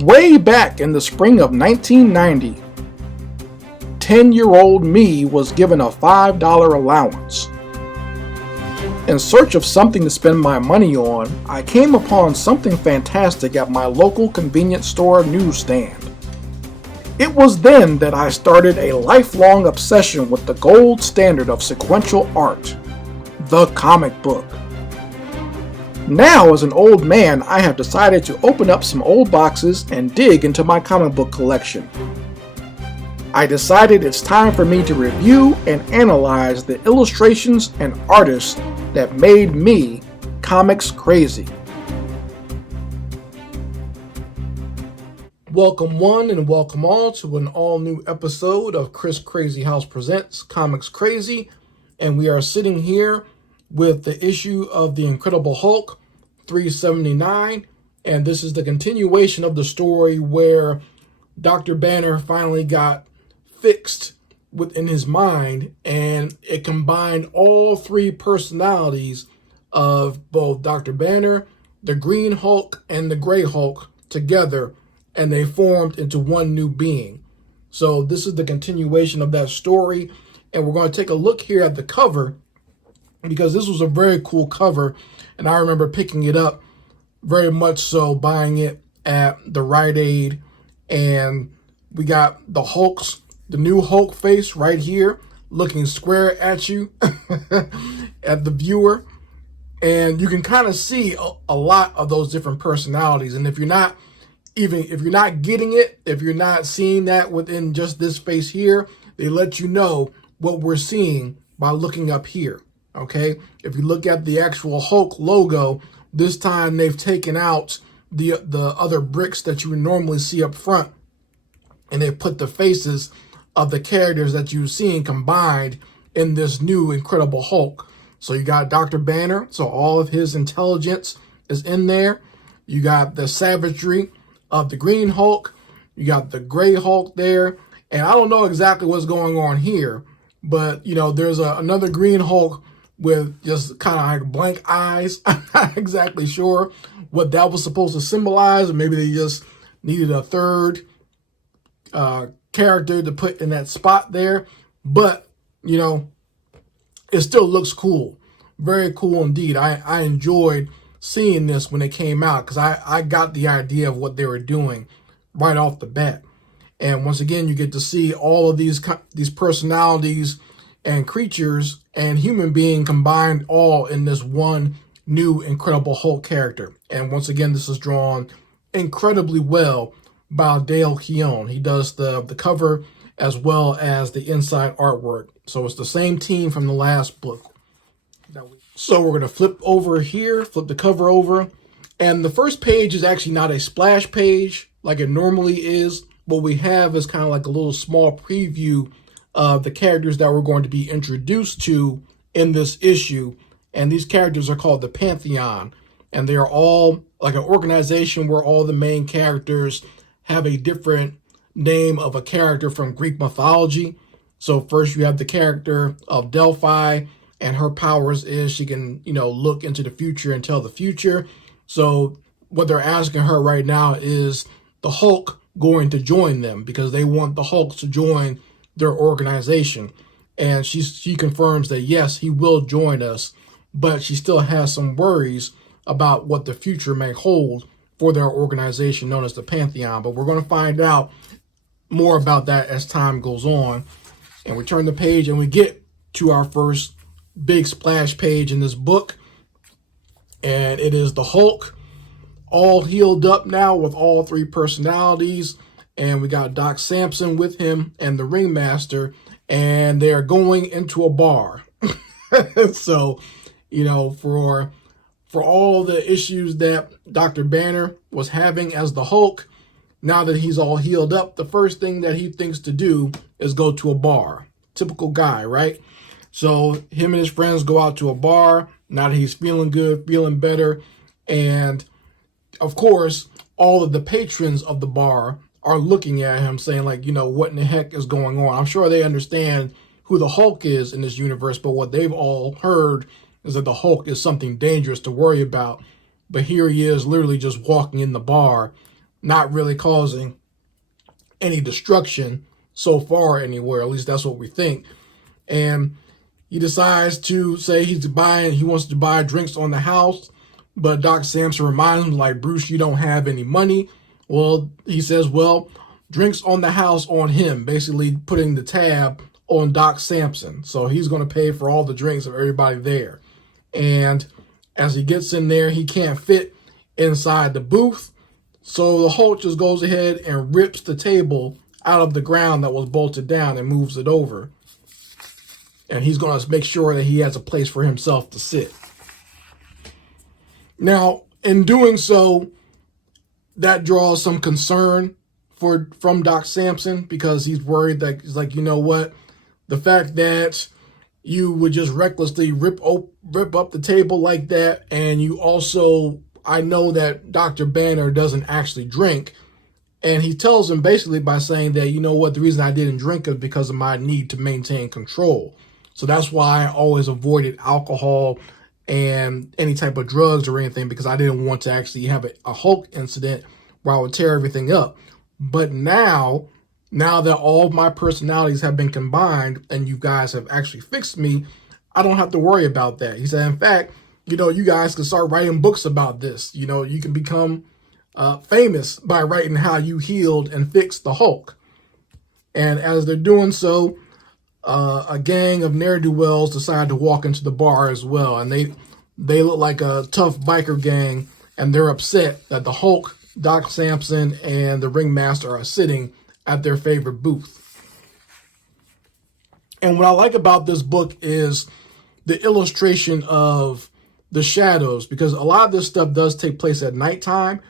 Way back in the spring of 1990, 10-year-old me was given a $5 allowance. In search of something to spend my money on, I came upon something fantastic at my local convenience store newsstand. It was then that I started a lifelong obsession with the gold standard of sequential art, the comic book. Now, as an old man, I have decided to open up some old boxes and dig into my comic book collection. I decided it's time for me to review and analyze the illustrations and artists that made me comics crazy. Welcome one and welcome all to an all new episode of Chris Crazy House Presents Comics Crazy, and we are sitting here with the issue of The Incredible Hulk 379, and this is the continuation of the story where Dr. Banner finally got fixed within his mind, and it combined all three personalities of both Dr. Banner, the Green Hulk, and the Gray Hulk together, and they formed into one new being. So this is the continuation of that story, and we're going to take a look here at the cover, because this was a very cool cover, and I remember picking it up, very much so buying it at the Rite Aid, and we got the Hulk's, the new Hulk face right here, looking square at you, at the viewer, and you can kind of see a lot of those different personalities. And if you're not getting it, if you're not seeing that within just this face here, they let you know what we're seeing by looking up here. Okay, if you look at the actual Hulk logo, this time they've taken out the other bricks that you would normally see up front, and they've put the faces of the characters that you've seen combined in this new Incredible Hulk. So you got Dr. Banner, so all of his intelligence is in there. You got the savagery of the Green Hulk. You got the Gray Hulk there. And I don't know exactly what's going on here, but, you know, there's another Green Hulk with just kind of like blank eyes. I'm not exactly sure what that was supposed to symbolize, or maybe they just needed a third character to put in that spot there. But, you know, it still looks cool. Very cool indeed. I enjoyed seeing this when it came out, because I got the idea of what they were doing right off the bat. And once again, you get to see all of these personalities and creatures and human being combined all in this one new Incredible Hulk character. And once again, this is drawn incredibly well by Dale Keown. He does the cover as well as the inside artwork. So it's the same team from the last book. So we're going to flip over here, flip the cover over. And the first page is actually not a splash page like it normally is. What we have is kind of like a little small preview of the characters that we're going to be introduced to in this issue. And these characters are called the Pantheon. And they are all like an organization where all the main characters have a different name of a character from Greek mythology. So first you have the character of Delphi, and her powers is she can, you know, look into the future and tell the future. So what they're asking her right now is the Hulk going to join them, because they want the Hulk to join their organization. And she confirms that yes, he will join us, but she still has some worries about what the future may hold for their organization known as the Pantheon. But we're going to find out more about that as time goes on. And we turn the page and we get to our first big splash page in this book. And it is the Hulk, all healed up now with all three personalities. And we got Doc Samson with him and the Ringmaster, and they're going into a bar. So, you know, for all the issues that Dr. Banner was having as the Hulk, now that he's all healed up, the first thing that he thinks to do is go to a bar. Typical guy, right? So him and his friends go out to a bar. Now that he's feeling good, feeling better. And of course, all of the patrons of the bar are looking at him saying, like, you know, what in the heck is going on? I'm sure they understand who the Hulk is in this universe, but what they've all heard is that the Hulk is something dangerous to worry about. But here he is literally just walking in the bar not really causing any destruction so far anywhere. At least that's what we think. And he decides to say he wants to buy drinks on the house, but Doc Samson reminds him, like, Bruce, you don't have any money. Well, he says, well, drinks on the house on him, basically putting the tab on Doc Samson. So he's going to pay for all the drinks of everybody there. And as he gets in there, he can't fit inside the booth. So the Hulk just goes ahead and rips the table out of the ground that was bolted down and moves it over. And he's going to make sure that he has a place for himself to sit. Now, in doing so, that draws some concern from Doc Samson, because he's worried that he's like, you know what, the fact that you would just recklessly rip up the table like that, and you also, I know that Dr. Banner doesn't actually drink, and he tells him basically by saying that, you know what, the reason I didn't drink is because of my need to maintain control. So that's why I always avoided alcohol and any type of drugs or anything, because I didn't want to actually have a Hulk incident where I would tear everything up. But now that all of my personalities have been combined and you guys have actually fixed me, I don't have to worry about that. He said, in fact, you know, you guys can start writing books about this. You know, you can become famous by writing how you healed and fixed the Hulk. And as they're doing so, a gang of ne'er-do-wells decide to walk into the bar as well. And they look like a tough biker gang, and they're upset that the Hulk, Doc Samson, and the ringmaster are sitting at their favorite booth. And what I like about this book is the illustration of the shadows, because a lot of this stuff does take place at nighttime.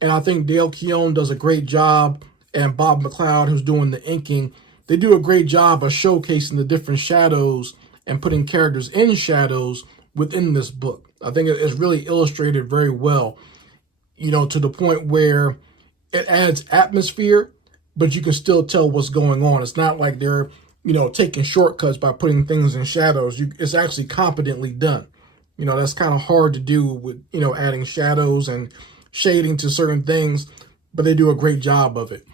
And I think Dale Keown does a great job, and Bob McLeod, who's doing the inking, they do a great job of showcasing the different shadows and putting characters in shadows within this book. I think it's really illustrated very well, you know, to the point where it adds atmosphere, but you can still tell what's going on. It's not like they're, you know, taking shortcuts by putting things in shadows. It's actually competently done. You know, that's kind of hard to do with, you know, adding shadows and shading to certain things, but they do a great job of it.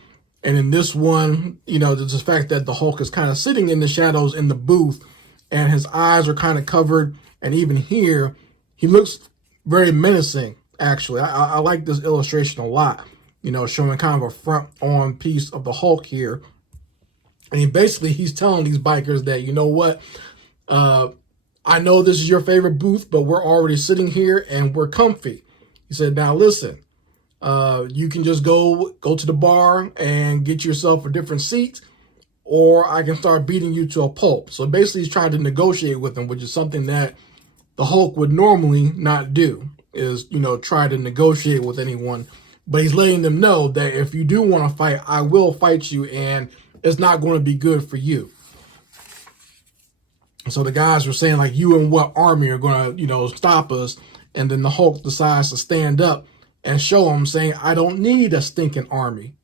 And in this one, you know, there's the fact that the Hulk is kind of sitting in the shadows in the booth, and his eyes are kind of covered. And even here, he looks very menacing, actually. I like this illustration a lot, you know, showing kind of a front-on piece of the Hulk here. And he's telling these bikers that, you know what, I know this is your favorite booth, but we're already sitting here and we're comfy. He said, now listen, you can just go to the bar and get yourself a different seat, or I can start beating you to a pulp. So basically he's trying to negotiate with him, which is something that the Hulk would normally not do, is, you know, try to negotiate with anyone. But he's letting them know that if you do want to fight, I will fight you, and it's not going to be good for you. So the guys were saying, like, you and what army are going to, you know, stop us? And then the Hulk decides to stand up and show him, saying, I don't need a stinking army.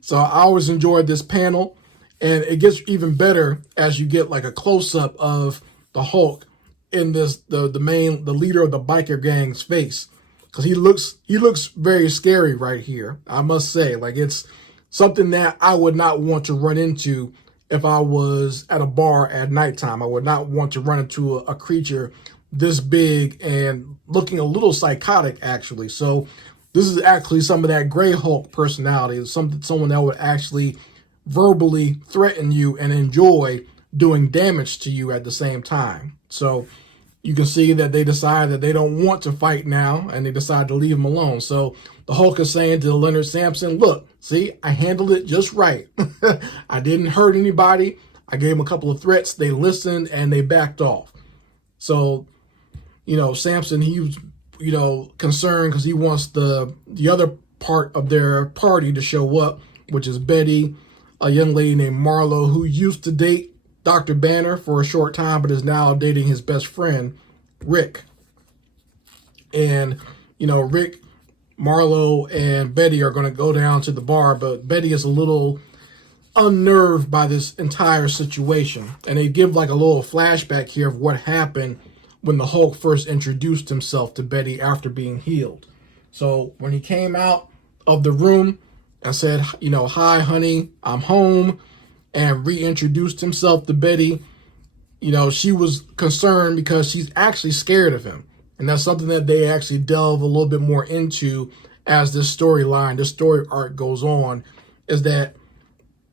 So I always enjoyed this panel. And it gets even better as you get like a close-up of the Hulk in this, the leader of the biker gang's face. Because he looks very scary right here, I must say. Like, it's something that I would not want to run into if I was at a bar at nighttime. I would not want to run into a creature this big and looking a little psychotic, actually. So this is actually some of that Gray Hulk personality. It's someone that would actually verbally threaten you and enjoy doing damage to you at the same time. So you can see that they decide that they don't want to fight now, and they decide to leave him alone. So the Hulk is saying to Leonard Samson, look, see, I handled it just right. I didn't hurt anybody. I gave them a couple of threats. They listened and they backed off. So, you know, Samson, he was, you know, concerned because he wants the other part of their party to show up, which is Betty, a young lady named Marlowe, who used to date Dr. Banner for a short time, but is now dating his best friend, Rick. And, you know, Rick, Marlowe, and Betty are going to go down to the bar, but Betty is a little unnerved by this entire situation. And they give like a little flashback here of what happened when the Hulk first introduced himself to Betty after being healed. So when he came out of the room and said, you know, "Hi, honey, I'm home," and reintroduced himself to Betty. You know, she was concerned because she's actually scared of him. And that's something that they actually delve a little bit more into as this storyline, this story arc goes on, is that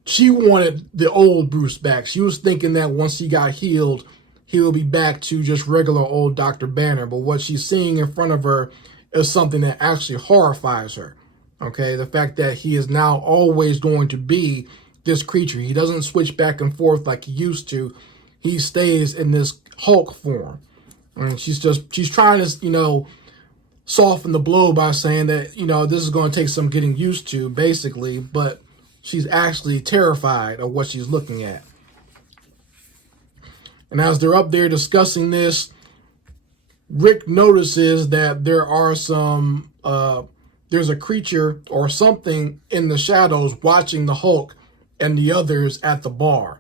she wanted the old Bruce back. She was thinking that once he got healed, he will be back to just regular old Dr. Banner. But what she's seeing in front of her is something that actually horrifies her. Okay, the fact that he is now always going to be this creature. He doesn't switch back and forth like he used to. He stays in this Hulk form. And she's trying to, you know, soften the blow by saying that, you know, this is going to take some getting used to, basically, but she's actually terrified of what she's looking at. And as they're up there discussing this, Rick notices that there are some, there's a creature or something in the shadows watching the Hulk and the others at the bar.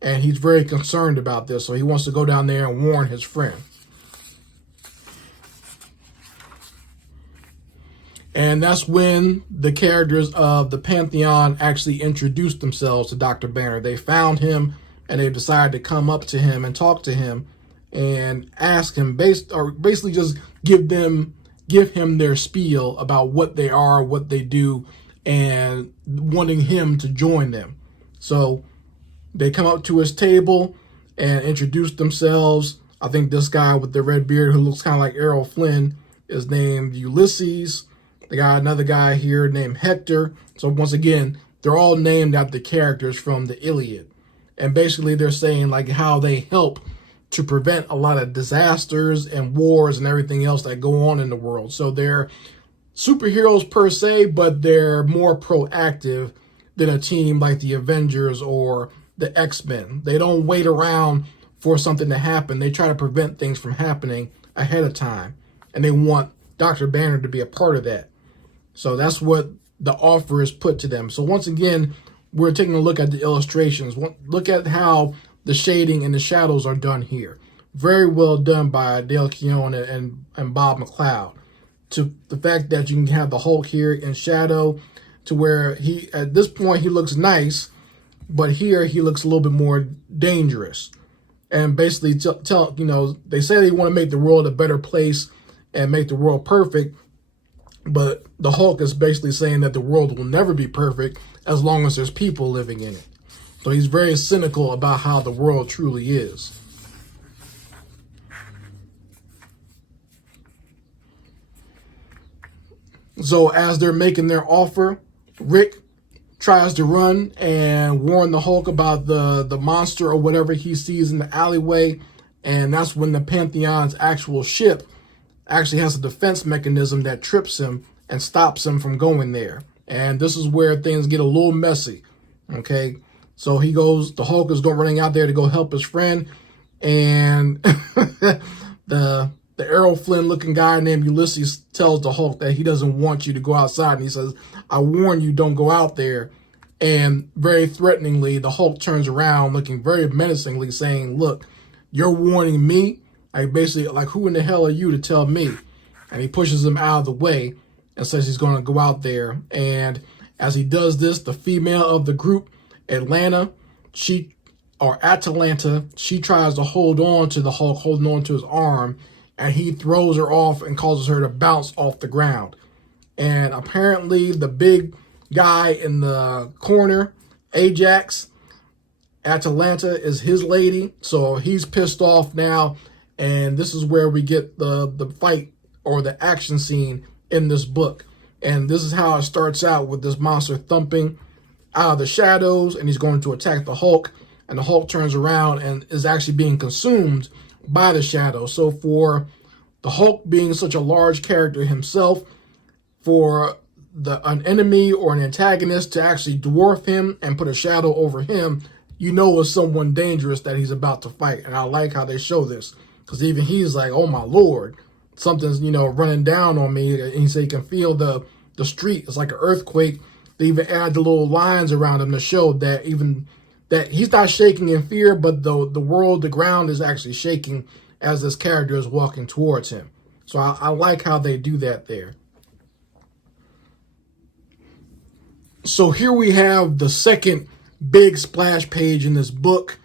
And he's very concerned about this, so he wants to go down there and warn his friend. And that's when the characters of the Pantheon actually introduced themselves to Dr. Banner. They found him, and they decided to come up to him and talk to him and ask him, basically just give him their spiel about what they are, what they do, and wanting him to join them. So they come up to his table and introduce themselves. I think this guy with the red beard who looks kind of like Errol Flynn is named Ulysses. They got another guy here named Hector. So once again, they're all named after characters from the Iliad. And basically they're saying like how they help to prevent a lot of disasters and wars and everything else that go on in the world. So they're superheroes per se, but they're more proactive than a team like the Avengers or the X-Men. They don't wait around for something to happen. They try to prevent things from happening ahead of time. And they want Dr. Banner to be a part of that. So that's what the offer is put to them. So once again, we're taking a look at the illustrations. Look at how the shading and the shadows are done here. Very well done by Dale Keown and Bob McLeod. To the fact that you can have the Hulk here in shadow, to where he, at this point, he looks nice, but here he looks a little bit more dangerous. And basically, you know, they say they want to make the world a better place and make the world perfect, but the Hulk is basically saying that the world will never be perfect as long as there's people living in it. So he's very cynical about how the world truly is. So as they're making their offer, Rick tries to run and warn the Hulk about the monster or whatever he sees in the alleyway. And that's when the Pantheon's actual ship actually has a defense mechanism that trips him and stops him from going there. And this is where things get a little messy. Okay, so the Hulk is going running out there to go help his friend, and the Errol Flynn looking guy named Ulysses tells the Hulk that he doesn't want you to go outside, and he says, "I warn you, don't go out there." And very threateningly, the Hulk turns around looking very menacingly, saying, "Look, you're warning me? Like basically, like, who in the hell are you to tell me?" And he pushes him out of the way and says he's going to go out there. And as he does this, the female of the group, Atalanta, she tries to hold on to the Hulk, holding on to his arm, and he throws her off and causes her to bounce off the ground. And apparently the big guy in the corner, Ajax, Atalanta is his lady, so he's pissed off now. And this is where we get the fight or the action scene in this book. And this is how it starts out, with this monster thumping out of the shadows, and he's going to attack the Hulk. And the Hulk turns around and is actually being consumed by the shadow. So for the Hulk being such a large character himself, for an enemy or an antagonist to actually dwarf him and put a shadow over him, you know it's someone dangerous that he's about to fight. And I like how they show this, because even he's like, "Oh my Lord, something's, you know, running down on me." And he said he can feel the street. It's like an earthquake. They even add the little lines around him to show that that he's not shaking in fear, but the world, the ground is actually shaking as this character is walking towards him. So I like how they do that there. So here we have the second big splash page in this book,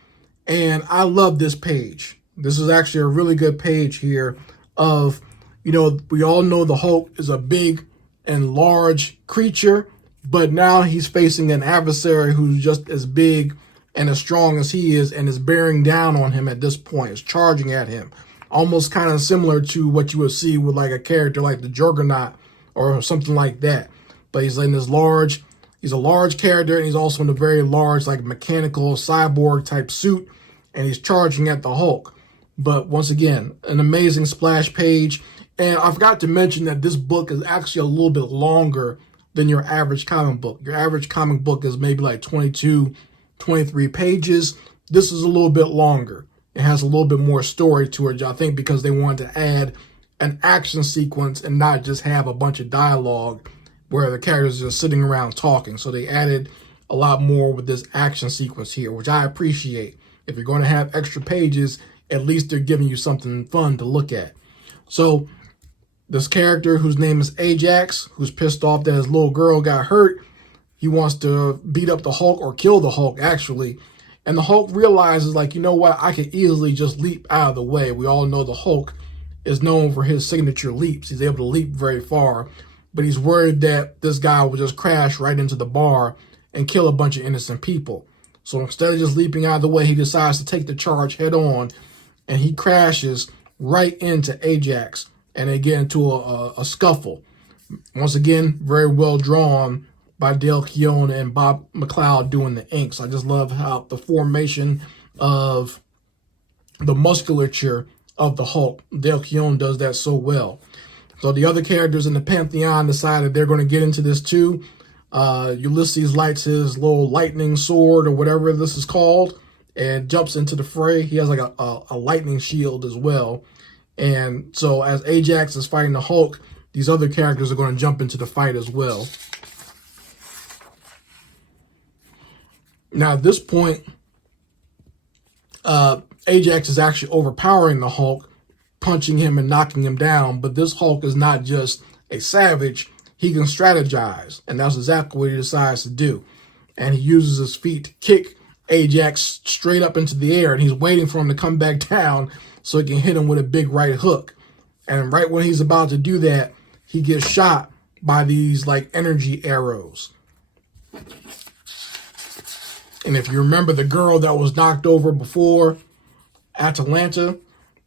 and I love this page. This is actually a really good page here of, we all know the Hulk is a big and large creature, but now he's facing an adversary who's just as big and as strong as he is, and is bearing down on him at this point, is charging at him. Almost kind of similar to what you would see with like a character like the Juggernaut or something like that. But he's in this large, he's a large character, and he's also in a very large, like mechanical cyborg type suit, and he's charging at the Hulk. But once again, an amazing splash page. And I forgot to mention that this book is actually a little bit longer than your average comic book. Your average comic book is maybe like 22, 23 pages. This is a little bit longer. It has a little bit more story to it, I think, because they wanted to add an action sequence and not just have a bunch of dialogue where the characters are just sitting around talking. So they added a lot more with this action sequence here, which I appreciate. If you're going to have extra pages, at least they're giving you something fun to look at. So this character, whose name is Ajax, who's pissed off that his little girl got hurt, he wants to beat up the Hulk, or kill the Hulk, actually. And the Hulk realizes, like, you know what? I could easily just leap out of the way. We all know the Hulk is known for his signature leaps. He's able to leap very far. But he's worried that this guy will just crash right into the bar and kill a bunch of innocent people. So instead of just leaping out of the way, he decides to take the charge head on. And he crashes right into Ajax. And they get into a scuffle. Once again, very well drawn by Dale Keown and Bob McLeod doing the inks. I just love how the formation of the musculature of the Hulk, Dale Keown does that so well. So the other characters in the Pantheon decided they're going to get into this too. Ulysses lights his little lightning sword, or whatever this is called, and jumps into the fray. He has like a lightning shield as well. And so as Ajax is fighting the Hulk, these other characters are going to jump into the fight as well. Now, at this point, Ajax is actually overpowering the Hulk, punching him and knocking him down. But this Hulk is not just a savage. He can strategize, and that's exactly what he decides to do. And he uses his feet to kick Ajax straight up into the air, and he's waiting for him to come back down so he can hit him with a big right hook. And right when he's about to do that, he gets shot by these like energy arrows. And if you remember the girl that was knocked over before, Atalanta,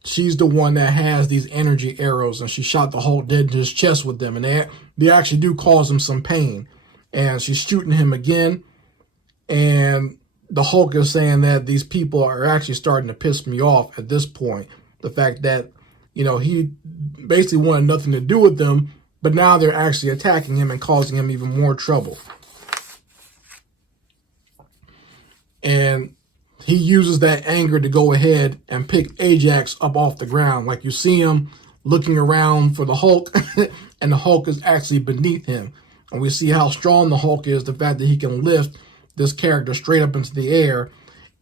she's the one that has these energy arrows, and she shot the Hulk dead in his chest with them. And they actually do cause him some pain. And she's shooting him again. And the Hulk is saying that these people are actually starting to piss me off at this point. The fact that, he basically wanted nothing to do with them, but now they're actually attacking him and causing him even more trouble. And he uses that anger to go ahead and pick Ajax up off the ground. Like, you see him looking around for the Hulk, and the Hulk is actually beneath him. And we see how strong the Hulk is, the fact that he can lift this character straight up into the air.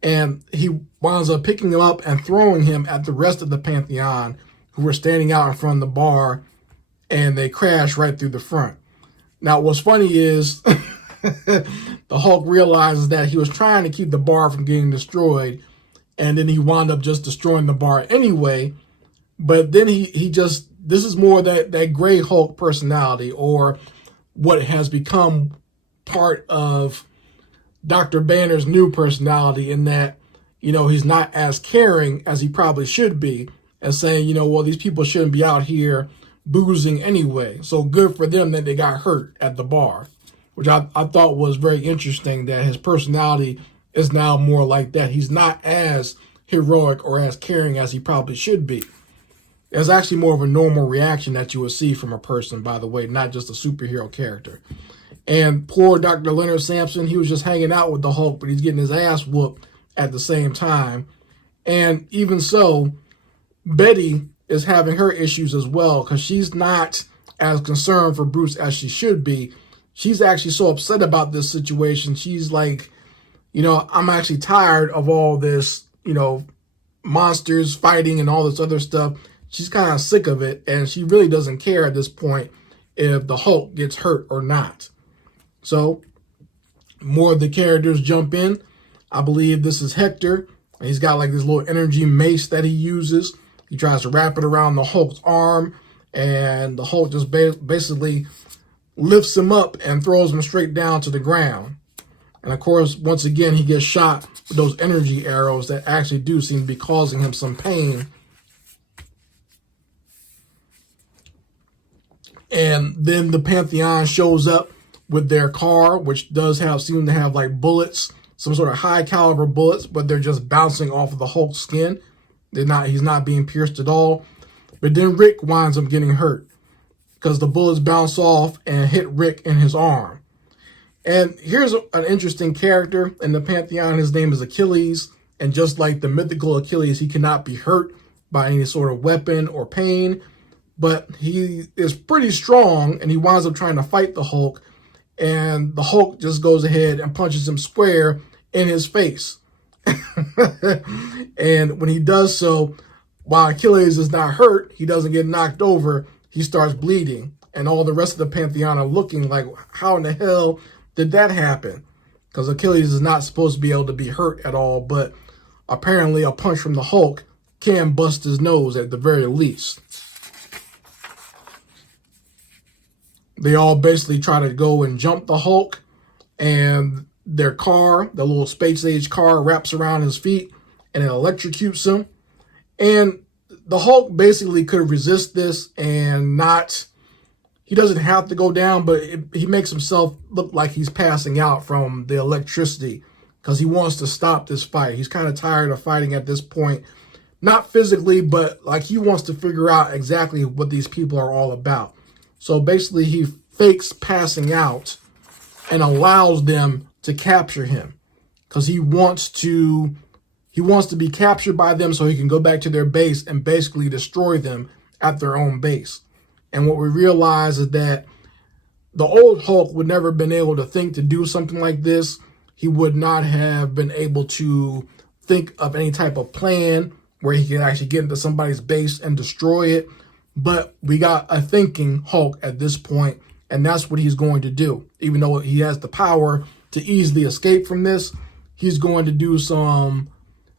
And he winds up picking him up and throwing him at the rest of the Pantheon, who were standing out in front of the bar, and they crash right through the front. Now, what's funny is the Hulk realizes that he was trying to keep the bar from getting destroyed, and then he wound up just destroying the bar anyway. But then he just, this is more that gray Hulk personality, or what has become part of Dr. Banner's new personality, in that, he's not as caring as he probably should be, and saying, well, these people shouldn't be out here boozing anyway. So good for them that they got hurt at the bar, which I thought was very interesting, that his personality is now more like that. He's not as heroic or as caring as he probably should be. It's actually more of a normal reaction that you would see from a person, by the way, not just a superhero character. And poor Dr. Leonard Sampson, he was just hanging out with the Hulk, but he's getting his ass whooped at the same time. And even so, Betty is having her issues as well, because she's not as concerned for Bruce as she should be. She's actually so upset about this situation. She's like, I'm actually tired of all this, monsters fighting and all this other stuff. She's kind of sick of it, and she really doesn't care at this point if the Hulk gets hurt or not. So more of the characters jump in. I believe this is Hector. He's got like this little energy mace that he uses. He tries to wrap it around the Hulk's arm, and the Hulk just basically lifts him up and throws him straight down to the ground. And of course, once again, he gets shot with those energy arrows that actually do seem to be causing him some pain. And then the Pantheon shows up with their car, which does seem to have like bullets, some sort of high caliber bullets, but they're just bouncing off of the Hulk's skin. He's not being pierced at all. But then Rick winds up getting hurt because the bullets bounce off and hit Rick in his arm. And here's an interesting character in the Pantheon. His name is Achilles. And just like the mythical Achilles, he cannot be hurt by any sort of weapon or pain. But he is pretty strong, and he winds up trying to fight the Hulk. And the Hulk just goes ahead and punches him square in his face. And when he does so, while Achilles is not hurt, he doesn't get knocked over, he starts bleeding. And all the rest of the Pantheon are looking like, how in the hell did that happen? Because Achilles is not supposed to be able to be hurt at all, but apparently a punch from the Hulk can bust his nose at the very least. They all basically try to go and jump the Hulk, and their car, the little space-age car, wraps around his feet and it electrocutes him. And the Hulk basically could resist this and not, he doesn't have to go down, but he makes himself look like he's passing out from the electricity because he wants to stop this fight. He's kind of tired of fighting at this point. Not physically, but like he wants to figure out exactly what these people are all about. So basically he fakes passing out and allows them to capture him because he wants to be captured by them so he can go back to their base and basically destroy them at their own base. And what we realize is that the old Hulk would never have been able to think to do something like this. He would not have been able to think of any type of plan where he could actually get into somebody's base and destroy it. But we got a thinking Hulk at this point, and that's what he's going to do. Even though he has the power to easily escape from this, he's going to do some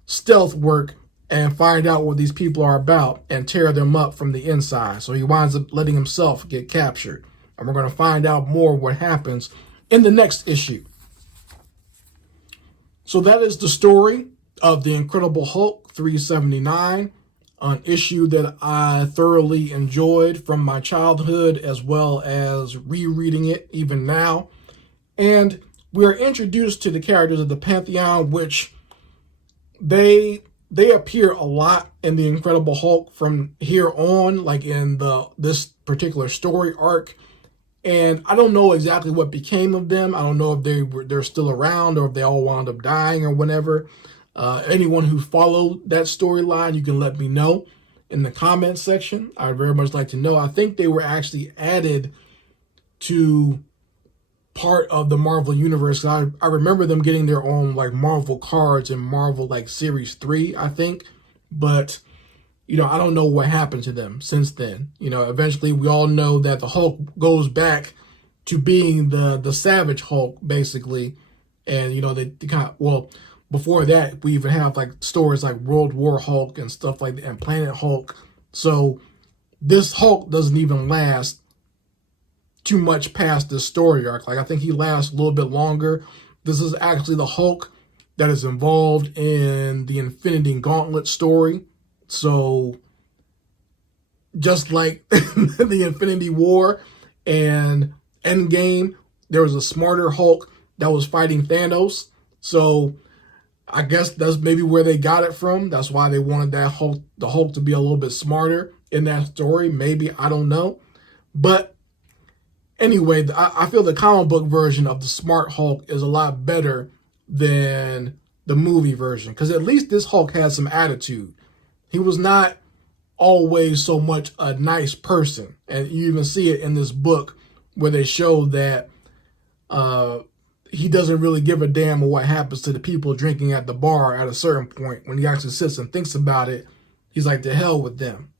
stealth work and find out what these people are about and tear them up from the inside. So he winds up letting himself get captured. And we're going to find out more what happens in the next issue. So that is the story of The Incredible Hulk 379, an issue that I thoroughly enjoyed from my childhood as well as rereading it even now. And we are introduced to the characters of the Pantheon, which they appear a lot in The Incredible Hulk from here on, like in this particular story arc. And I don't know exactly what became of them. I don't know if they're still around or if they all wound up dying or whatever. Anyone who followed that storyline, you can let me know in the comments section. I'd very much like to know. I think they were actually added to part of the Marvel universe. I remember them getting their own like Marvel cards in Marvel like Series 3, I think. But, you know, I don't know what happened to them since then. You know, eventually we all know that the Hulk goes back to being the Savage Hulk, basically. And, you know, they kind of, well, before that, we even have like stories like World War Hulk and stuff like that, and Planet Hulk. So this Hulk doesn't even last too much past this story arc. Like, I think he lasts a little bit longer. This is actually the Hulk that is involved in the Infinity Gauntlet story. So just like the Infinity War and Endgame, there was a smarter Hulk that was fighting Thanos. So I guess that's maybe where they got it from. That's why they wanted that Hulk, the Hulk, to be a little bit smarter in that story. Maybe, I don't know. But anyway, I feel the comic book version of the Smart Hulk is a lot better than the movie version, because at least this Hulk had some attitude. He was not always so much a nice person. And you even see it in this book where they show that he doesn't really give a damn what happens to the people drinking at the bar at a certain point. When he actually sits and thinks about it, he's like, to hell with them,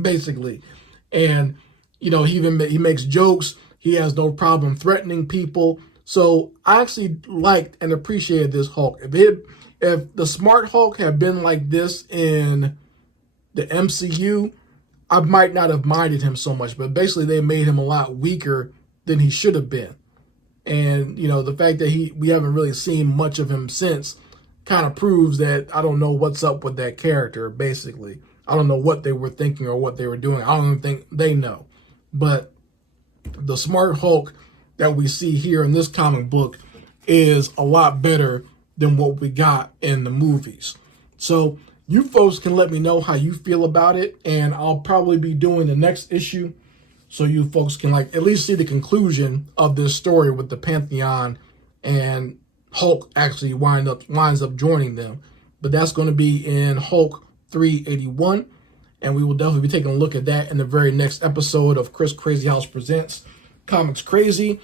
basically. And, you know, he makes jokes. He has no problem threatening people. So I actually liked and appreciated this Hulk. If the Smart Hulk had been like this in the MCU, I might not have minded him so much. But basically, they made him a lot weaker than he should have been. And, you know, the fact that we haven't really seen much of him since kind of proves that I don't know what's up with that character, basically. I don't know what they were thinking or what they were doing. I don't even think they know. But the Smart Hulk that we see here in this comic book is a lot better than what we got in the movies. So you folks can let me know how you feel about it, and I'll probably be doing the next issue so you folks can like at least see the conclusion of this story with the Pantheon, and Hulk actually winds up joining them. But that's going to be in Hulk 381, and we will definitely be taking a look at that in the very next episode of Chris Crazy House Presents Comics Crazy.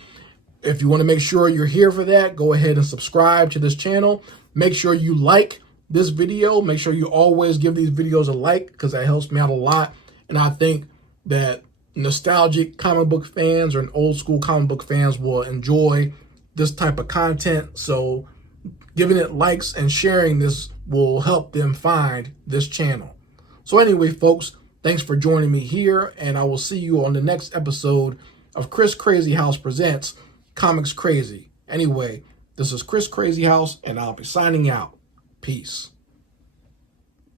If you want to make sure you're here for that, go ahead and subscribe to this channel. Make sure you like this video. Make sure you always give these videos a like, because that helps me out a lot. And I think that nostalgic comic book fans or old school comic book fans will enjoy this type of content. So giving it likes and sharing this will help them find this channel. So anyway, folks, thanks for joining me here, and I will see you on the next episode of Chris Crazy House Presents Comics Crazy. Anyway, this is Chris Crazy House, and I'll be signing out. Peace.